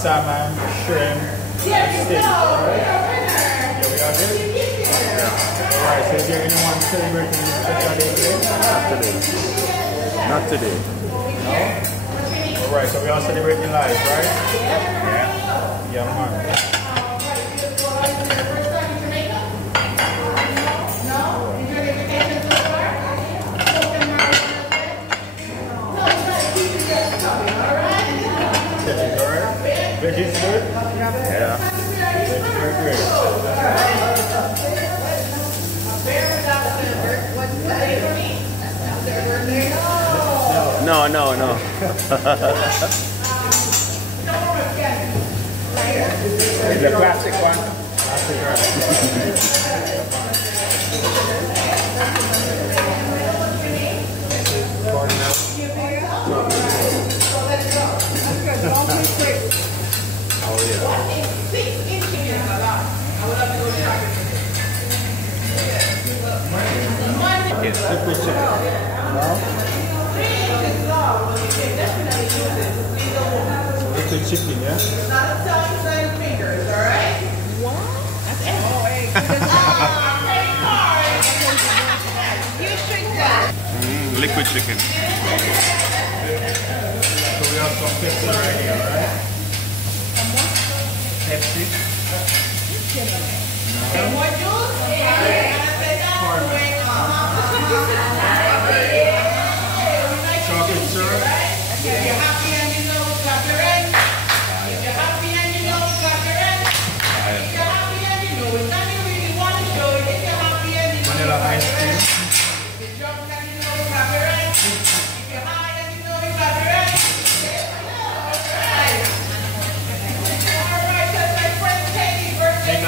salmon, shrimp, and steak. Alright? Yeah, we have it? Alright, so is there anyone celebrating this special day today? Not today. No? Alright, so we are celebrating life, right? Yeah. Yeah, man. Veggies good? Yeah. Veggies are great. No. It's a plastic one. Plastic, right? Oh yeah. It's liquid chicken. No? Liquid chicken, yeah? Liquid chicken. So we have some Pepsi right here, right? Pepsi. Chocolate syrup. If you're happy and you know clap your hands. If you're happy and you know clap your hands. If you're happy and you know it's not you really want to show it. If you're happy and you know vanilla ice cream. If you're drunk and you know clap your hands. If you're high and you know you clap your hands. Alright. Alright, that's my friend Katie's birthday.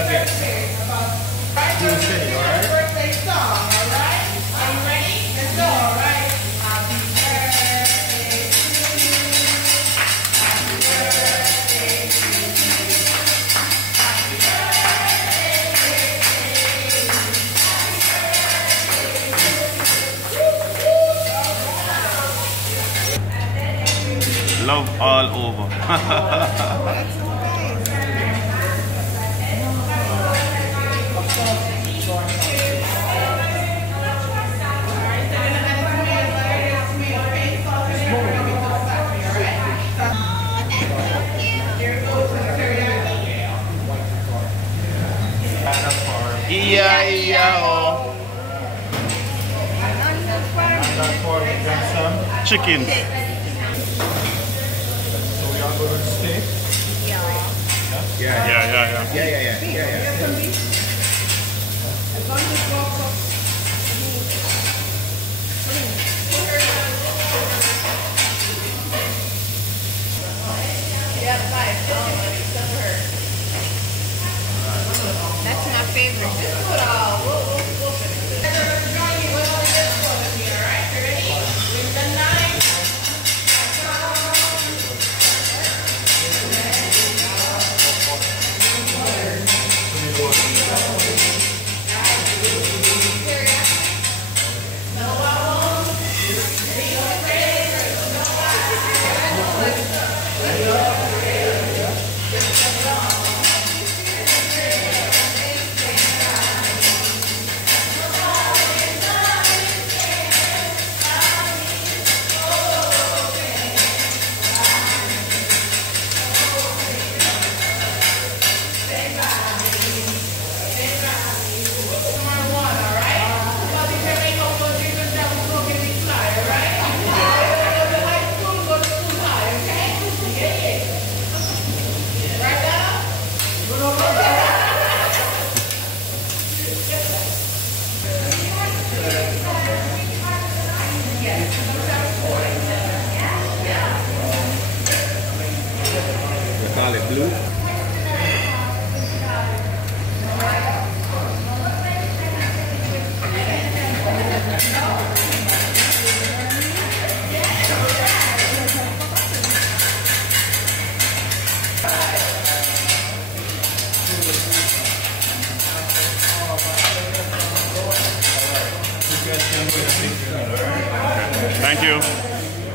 Birthday song, alright? Are you ready? Let's go, alright? Happy birthday to you. Happy birthday to you. Happy birthday. Love all over. Chicken. So we are going to steak. That's my favorite. This is what we'll Call it blue.